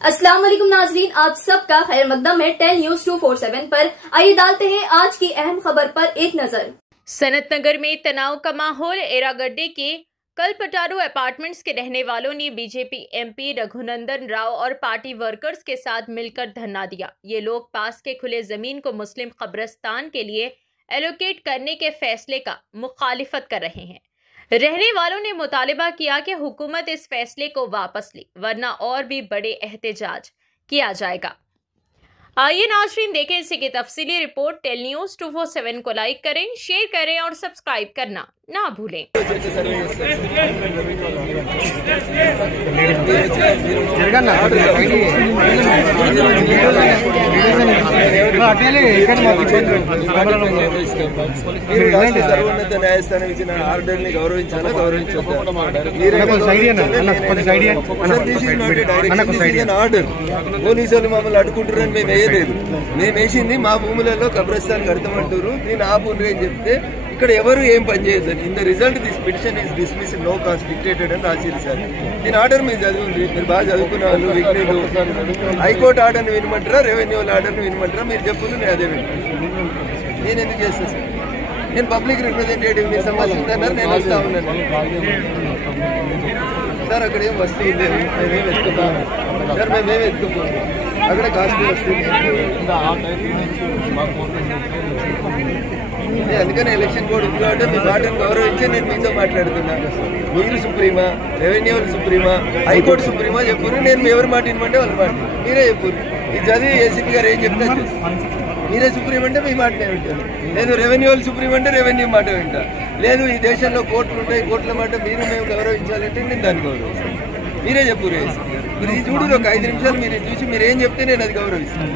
अस्सलाम वालेकुम नाजरीन, आप सबका खैर मकदम है 10 न्यूज 247 पर। आइए डालते हैं आज की अहम खबर पर एक नजर। सनत नगर में तनाव का माहौल। एरागड्डे के कलपटारू अपार्टमेंट्स के रहने वालों ने बीजेपी एमपी रघुनंदन राव और पार्टी वर्कर्स के साथ मिलकर धरना दिया। ये लोग पास के खुले जमीन को मुस्लिम कब्रिस्तान के लिए एलोकेट करने के फैसले का मुखालिफत कर रहे हैं। रहने वालों ने मुतालिबा किया कि हुकूमत इस फैसले को वापस ले, वरना और भी बड़े एहतजाज किया जाएगा। आइए नाज़रीन देखें इसी की तफसीली रिपोर्ट। 10 न्यूज 247 को लाइक करें, शेयर करें और सब्सक्राइब करना ना भूलें। సర్వోన్నత న్యాయస్థానం ఇచ్చిన ఆర్డర్ ని గౌరవించాలా ఆర్డర్ పోలీసులు మమ్మల్ని అడ్డుకుంటారని మేము వేయలేదు. మేము వేసింది మా భూములలో కబ్రస్థాన్ కడతామంటారు, నేను ఆపుండ్రి అని చెప్తే ఇక్కడ ఎవరు ఏం పని చేయదు. In the result this petition is dismiss no cost dictated అని రాసింది సార్. దీని ఆర్డర్ మీరు చదివింది, మీరు బాగా చదువుకున్న వాళ్ళు విఘ్నులు. హైకోర్టు ఆర్డర్ని వినమంటారా, రెవెన్యూ ఆర్డర్ని వినమంటారా? మీరు చెప్పుంది నేను అదే వింటాను. నేను ఎందుకు చేస్తాను సార్? నేను పబ్లిక్ రిప్రజెంటేటివ్, మీరు సమస్య ఉందన్నారు, నేను వస్తా ఉన్నాను సార్. అక్కడ ఏం వస్తుంది లేదు, మేమేం ఎత్తుకున్నాము సార్, మేమేం ఎత్తుకున్నాము. అక్కడ కాస్ట్ వస్తుంది. అందుకని ఎలక్షన్ కోడ్ ఉంది కాబట్టి మీ మాటను గౌరవించి నేను మీతో మాట్లాడుతున్నాను. మీరు సుప్రీమా, రెవెన్యూ సుప్రీమా, హైకోర్టు సుప్రీమా చెప్పురు. నేను ఎవరి మాట వినమంటే వాళ్ళ మాట మీరే చెప్పురు. ఇది చదివి ఏసీపీ గారు ఏం చెప్తే మీరే సుప్రీం అంటే మీ మాటనే వింటాను. లేదు రెవెన్యూ సుప్రీం అంటే రెవెన్యూ మాట వింటా. లేదు ఈ దేశంలో కోర్టులు ఉంటాయి, కోర్టుల మాట మీరు మేము గౌరవించాలంటే నేను దాన్ని గౌరవిస్తాను. మీరే చెప్పురు ఏసీపీ గారు. మీరు ఇది చూడు, ఒక 5 నిమిషాలు మీరు చూసి మీరు ఏం చెప్తే నేను అది గౌరవిస్తాను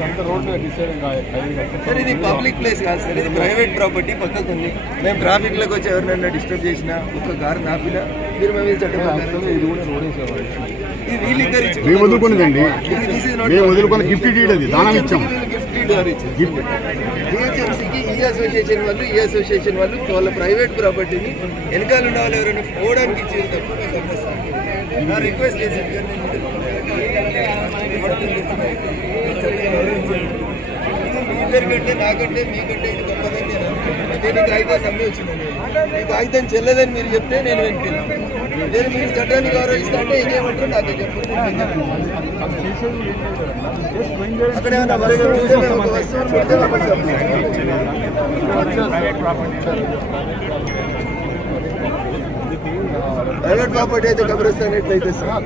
సార్. ఇది పబ్లిక్ ప్లేస్ కాదు సార్, ఇది ప్రైవేట్ ప్రాపర్టీ. పక్కకు ఉంది. మేము ట్రాఫిక్ లోకి వచ్చి ఎవరినైనా డిస్టర్బ్ చేసినా, ఒక కారు నాపినా మీరు మేము చట్టం అసోసియేషన్ వాళ్ళు ఈ అసోసియేషన్ వాళ్ళు వాళ్ళ ప్రైవేట్ ప్రాపర్టీని వెనకాల ఉన్న వాళ్ళు ఎవరైనా పోవడానికి ఇచ్చేది తప్ప నా రిక్వెస్ట్ చేసేది ఇద్దరికంటే నాకంటే మీకంటే ఇది గొప్పదని నేను అనుకుంటున్నాను. నేను కాగితం సమ్మె వచ్చిందని, ఈ కాగితం చెల్లదని మీరు చెప్తే నేను వెళ్తున్నాను. నేను మీరు చట్టాన్ని గౌరవిస్తా అంటే ఏం చేయమంటారు నాతో చెప్పండి. అక్కడ ఏమైనా వస్తువులు ఉంటే మేము ఒక వస్తువులు పెడితే ప్రైవేట్ ప్రాపర్టీ అయితే కబ్రస్థాన్ ఎట్లయితే సార్?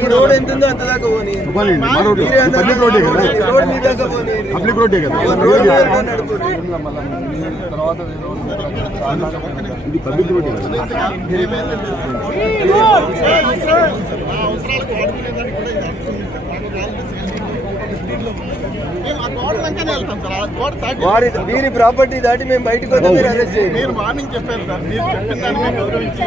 ఈ రోడ్ ఎంత ఉందో అంత దాకా పోనీ, రోడ్ మీ దాకా పోనీ, రోడ్ నడుపు. వీరి ప్రాపర్టీ దాటి మేము బయటకు వస్తే మీరు అరెస్ట్ చేయండి. మీరు మార్నింగ్ చెప్పారు సార్, మీరు చెప్పిన దాన్ని గౌరవించి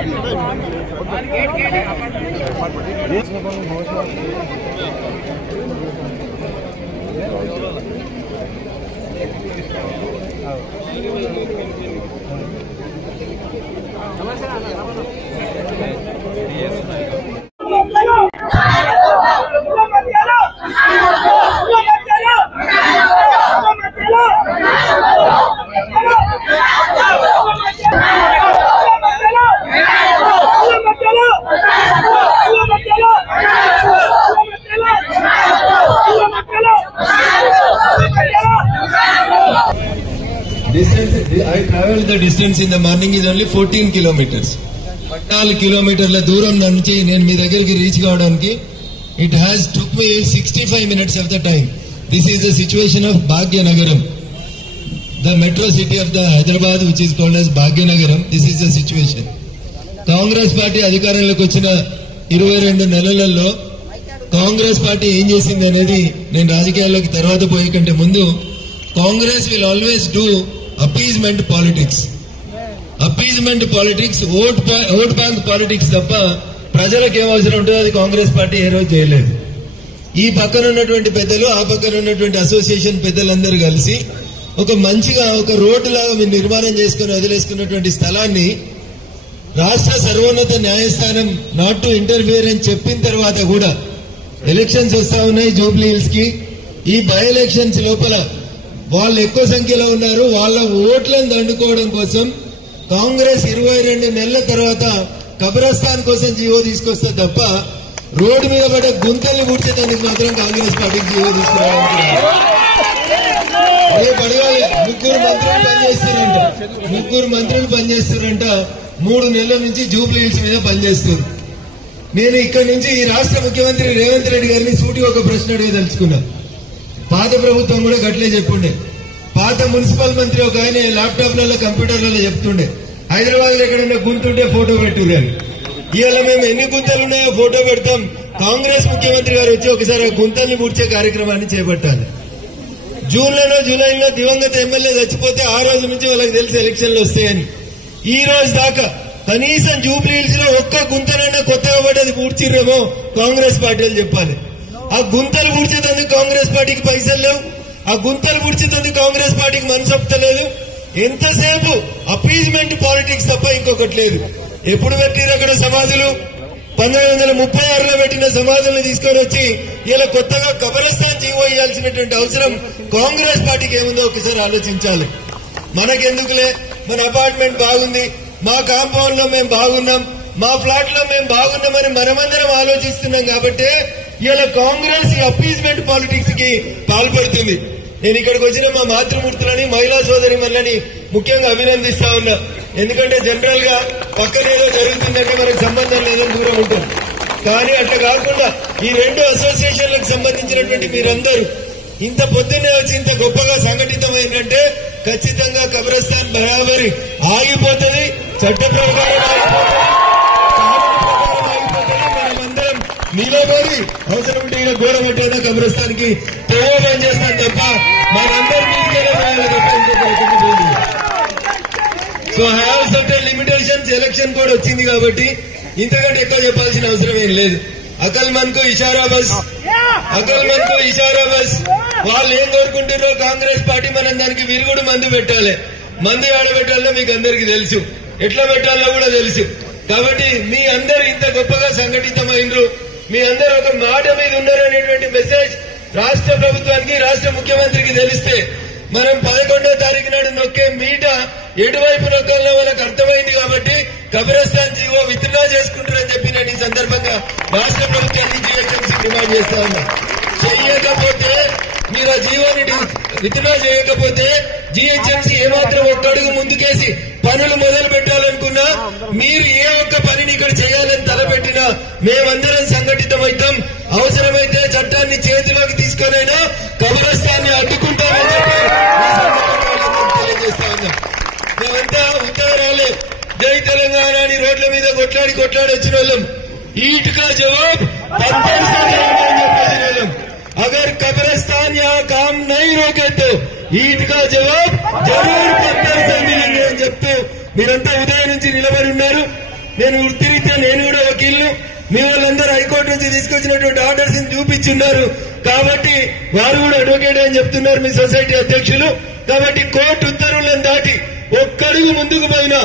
I traveled the distance in the morning is only 14 kilometers. 14 kilometerల దూరం నుంచి నేను మీ దగ్గరికి రీచ్ కావడానికి it has took me 65 minutes of the time. This is the situation of Bhagyanagar, the metro city of the Hyderabad, which is called as Bhagyanagar. This is the situation. Congress party అధికారంలోకి వచ్చిన 22 నెలలలో Congress party ఏం చేసింది అనేది నేను రాజకీయాల్లోకి తర్వాత పోయే కంటే ముందు, Congress will always do appeasement politics. Vote bank politics తప్ప ప్రజలకు ఏం అవసరం ఉంటుందో అది కాంగ్రెస్ పార్టీ ఏ రోజు చేయలేదు. ఈ పక్కన ఉన్నటువంటి పెద్దలు, ఆ పక్కన ఉన్నటువంటి అసోసియేషన్ పెద్దలందరూ కలిసి ఒక మంచిగా ఒక రోడ్డు లాగా మీరు నిర్మాణం చేసుకుని వదిలేసుకున్నటువంటి స్థలాన్ని రాష్ట్ర సర్వోన్నత న్యాయస్థానం నాట్ టు ఇంటర్ఫియర్ అని చెప్పిన తర్వాత కూడా ఎలక్షన్స్ వస్తా ఉన్నాయి జూబ్లీ హిల్స్ కి. ఈ బై ఎలక్షన్స్ లోపల వాళ్ళు ఎక్కువ సంఖ్యలో ఉన్నారు. వాళ్ళ ఓట్లను దండుకోవడం కోసం కాంగ్రెస్ 22 నెలల తర్వాత కబ్రస్థాన్ కోసం జీవో తీసుకొస్తా తప్ప రోడ్డు మీద పడ్డ గుంతల్ని పూడ్చేందుకు మాత్రం కాంగ్రెస్ పార్టీకి జీవో తీసుకురావాలి. రేపు అడగాలి. ముగ్గురు మంత్రులు పనిచేస్తారంట 3 నెలల నుంచి జూబ్లీ హిల్స్ మీద పనిచేస్తారు. నేను ఇక్కడి నుంచి ఈ రాష్ట్ర ముఖ్యమంత్రి రేవంత్ రెడ్డి గారిని సూటిగా ఒక ప్రశ్న అడగదలుచుకున్నా. పాత ప్రభుత్వం కూడా గట్లే చెప్పుండే. పాత మున్సిపల్ మంత్రి ఒక ఆయన ల్యాప్టాప్లలో కంప్యూటర్లలో చెప్తుండే హైదరాబాద్ లో ఎక్కడైనా గుంతుంటే ఫోటో పెట్టుర్రు. ఇవాళ మేము ఎన్ని గుంతలు ఉన్నాయో ఫోటో పెడతాం. కాంగ్రెస్ ముఖ్యమంత్రి గారు వచ్చి ఒకసారి ఆ గుంతల్ని పూడ్చే కార్యక్రమాన్ని చేపట్టాలి. జూన్లోనో జూలైలో దివంగత ఎమ్మెల్యే చచ్చిపోతే ఆ రోజు నుంచి వాళ్ళకి తెలిసి ఎలక్షన్లు వస్తాయని ఈ రోజు దాకా కనీసం జూబ్లీ హిల్స్ లో ఒక్క గుంతనైనా కొత్తగా పడ్డది పూడ్చిర్రేమో కాంగ్రెస్ పార్టీలు చెప్పాలి. ఆ గుంతలు పూడ్చేందుకు కాంగ్రెస్ పార్టీకి పైసలు లేవు. ఆ గుంతలు పూడ్చేందుకు కాంగ్రెస్ పార్టీకి మనసొప్తలేదు. ఎంతసేపు అపీజ్మెంట్ పాలిటిక్స్ తప్ప ఇంకొకటి లేదు. ఎప్పుడు పెట్టిరు అక్కడ సమాధులు? 1936లో పెట్టిన సమాధులను తీసుకొని వచ్చి ఇలా కొత్తగా కబ్రస్థాన్ జీవో ఇవ్వాల్సినటువంటి అవసరం కాంగ్రెస్ పార్టీకి ఏముందో ఒకసారి ఆలోచించాలి. మనకెందుకులే, మన అపార్ట్మెంట్ బాగుంది, మా కాంపౌండ్ లో మేము బాగున్నాం, మా ఫ్లాట్ లో మేము బాగున్నామని మనమందరం ఆలోచిస్తున్నాం కాబట్టి ఇలా కాంగ్రెస్ ఈ అపీజ్మెంట్ పాలిటిక్స్ కి పాల్పడుతుంది. నేను ఇక్కడికి వచ్చిన మా మాతృమూర్తులని మహిళా సోదరి మళ్ళని ముఖ్యంగా అభినందిస్తా ఉన్నా. ఎందుకంటే జనరల్ గా పక్కనేదో జరుగుతుందంటే మనకు సంబంధం లేదని దూరం ఉంటాం. కానీ అట్లా కాకుండా ఈ 2 అసోసియేషన్లకు సంబంధించినటువంటి మీరందరూ ఇంత పొద్దున్నే వచ్చి ఇంత గొప్పగా సంఘటితమైందంటే ఖచ్చితంగా కబ్రస్థాన్ బరాబరి ఆగిపోతుంది, చట్ట ప్రకారం ఆగిపోతుంది, మనమందరం నిలబడి అవసరం ఉంటే ఇలా గోడమట్టైనా కబ్రస్థాన్కి తెగ పనిచేస్తాం తప్ప మనందరం so have certain limitations. Election కూడా వచ్చింది కాబట్టి ఇంతకంటే ఎక్కువ చెప్పాల్సిన అవసరం ఏం లేదు. అకల్ మన్ కు ఇషారా బస్, అకల్ మన్ కు ఇషారా బస్. వాళ్ళు ఏం కోరుకుంటారో కాంగ్రెస్ పార్టీ మనం దానికి విరుగుడు మందు పెట్టాలి. మందు ఆడబెట్టాలో మీకు అందరికీ తెలుసు, ఎట్లా పెట్టాలో కూడా తెలుసు. కాబట్టి మీ అందరూ ఇంత గొప్పగా సంఘటితమైనరు, మీ అందరూ ఒక మాట మీద ఉన్నారనేటువంటి మెసేజ్ రాష్ట్ర ప్రభుత్వానికి రాష్ట్ర ముఖ్యమంత్రికి తెలిస్తే మనం 11వ తారీఖు నాడు నొక్కే మీట ఎటువైపు నొక్కాలో వాళ్ళకి అర్థమైంది. కాబట్టి కబ్రస్థాన్ జీవో విత్డ్రా చేసుకుంటారని చెప్పి నేను ఈ సందర్భంగా రాష్ట్ర ప్రభుత్వానికి జీహెచ్ఎంసీ డిమాండ్ చేస్తా ఉన్నా. చెయ్యకపోతే మీరు ఆ జీవోని విత్డ్రా చేయకపోతే జీహెచ్ఎంసీ ఏమాత్రం ఒక్క అడుగు ముందుకేసి పనులు మొదలు పెట్టాలనుకున్నా, మీరు ఏ ఒక్క పనిని ఇక్కడ చేయాలని తలపెట్టినా మేమందరం సంఘటితమైతాం. అవసరమైతే చట్టాన్ని చేతిలోకి తీసుకునైనా కబ్రస్థాన్ని అడ్డుకుంటామని చెప్పి తెలియజేస్తా ఉన్నాం. మేమంతా ఉత్తరాలే జై తెలంగాణ అని రోడ్ల మీద కొట్లాడి వచ్చిన వాళ్ళం. ఈట్కా జవాబ్ తప్పనిసరిగా చెప్పేసిన వాళ్ళం. अगर कब्रिस्तान यहाँ काम नहीं रोके तो ईट का जवाब जरूर पत्थर से मिलेंगे అని చెప్తూ మీరంతా ఉదయం నుంచి నిలబడి ఉన్నారు. నేను వృత్తిరీత్యా నేను కూడా వకీల్ను. మీ వాళ్ళందరూ హైకోర్టు నుంచి తీసుకొచ్చినటువంటి ఆర్డర్స్ చూపించున్నారు కాబట్టి వారు కూడా అడ్వకేట్ అని చెప్తున్నారు మీ సొసైటీ అధ్యక్షులు. కాబట్టి కోర్టు ఉత్తర్వులను దాటి ఒక్కడుగు ముందుకు పోయినా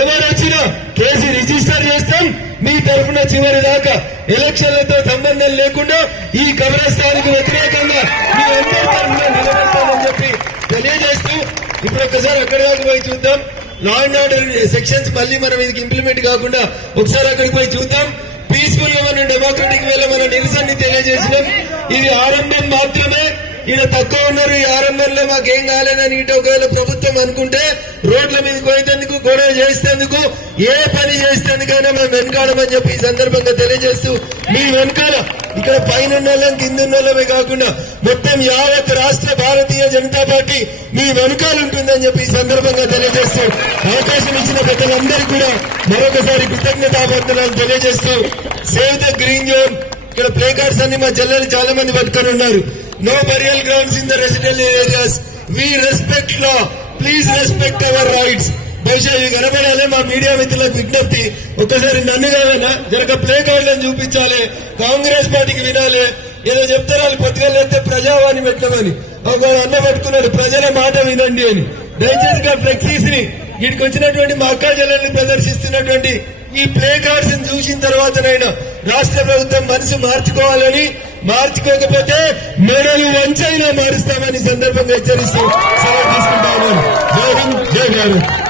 ఎవరు వచ్చినా కేసు రిజిస్టర్ చేస్తాం. మీ తరఫున చివరి దాకా ఎలక్షన్లతో సంబంధం లేకుండా ఈ కబ్రస్థానికి వ్యతిరేకంగా మీ అందరి తరఫున నిలబడతామని చెప్పి తెలియజేస్తూ ఇప్పుడు ఒక్కసారి అక్కడి దాకా పోయి చూద్దాం. లా అండ్ ఆర్డర్ సెక్షన్స్ మళ్ళీ మనం ఇది ఇంప్లిమెంట్ కాకుండా ఒకసారి అక్కడికి పోయి చూద్దాం. పీస్ఫుల్ గా మనం డెమోక్రటిక్ వేలో మన నిరసనని తెలియజేసినాం. ఇది ఆరంభం మాత్రమే. ఈయన తక్కువ ఉన్నారు, ఈ ఆరంభంలో మాకేం కాలేదని ఇటు ఒకవేళ ప్రభుత్వం అనుకుంటే రోడ్ల మీదకి పోయేందుకు గొడవ చేసేందుకు ఏ పని చేసేందుకైనా మేము వెనకాడమని చెప్పి ఈ సందర్భంగా తెలియజేస్తూ మీ వెనకాల ఇక్కడ పైన ఉన్నోళ్ళం కింద ఉన్నోళ్ళమే కాకుండా మొత్తం యావత్ రాష్ట్ర భారతీయ జనతా పార్టీ మీ వెనకాల ఉంటుందని చెప్పి ఈ సందర్భంగా తెలియజేస్తూ అవకాశం ఇచ్చిన పెద్దలందరికీ కూడా మరొకసారి కృతజ్ఞతావందనాలు తెలియజేస్తూ సేవ్ ద గ్రీన్ జోన్. ఇక్కడ ప్లే కార్డ్స్ అన్ని మా జిల్లాలో చాలా మంది పట్టుకొని ఉన్నారు. No burial grounds in the residential areas. We respect law. Please respect our rights. బహుశా ఇవి కనబడాలి. మా మీడియా మిత్రులకు విజ్ఞప్తి, ఒక్కసారి నన్ను కాదన్నా జరగ ప్లే కార్డులను చూపించాలి. కాంగ్రెస్ పార్టీకి వినాలి. ఏదో చెప్తారు వాళ్ళు పొద్దుగలేస్తే ప్రజావాణి పెట్టమని ఒక అన్న పట్టుకున్నాడు, ప్రజల మాట వినండి అని. దయచేసి ఫ్లెక్సీస్ ని వీటికి వచ్చినటువంటి మా అక్క జిల్లాని ప్రదర్శిస్తున్నటువంటి ఈ ప్లే కార్డ్స్ చూసిన తర్వాతనైనా రాష్ట్ర ప్రభుత్వం మనసు మార్చుకోకపోతే మెడలు వంచైనా మారుస్తామని సందర్భంగా హెచ్చరిస్తూ సెలవు తీసుకుంటా ఉన్నాను. జై హింద్, జై భారత్.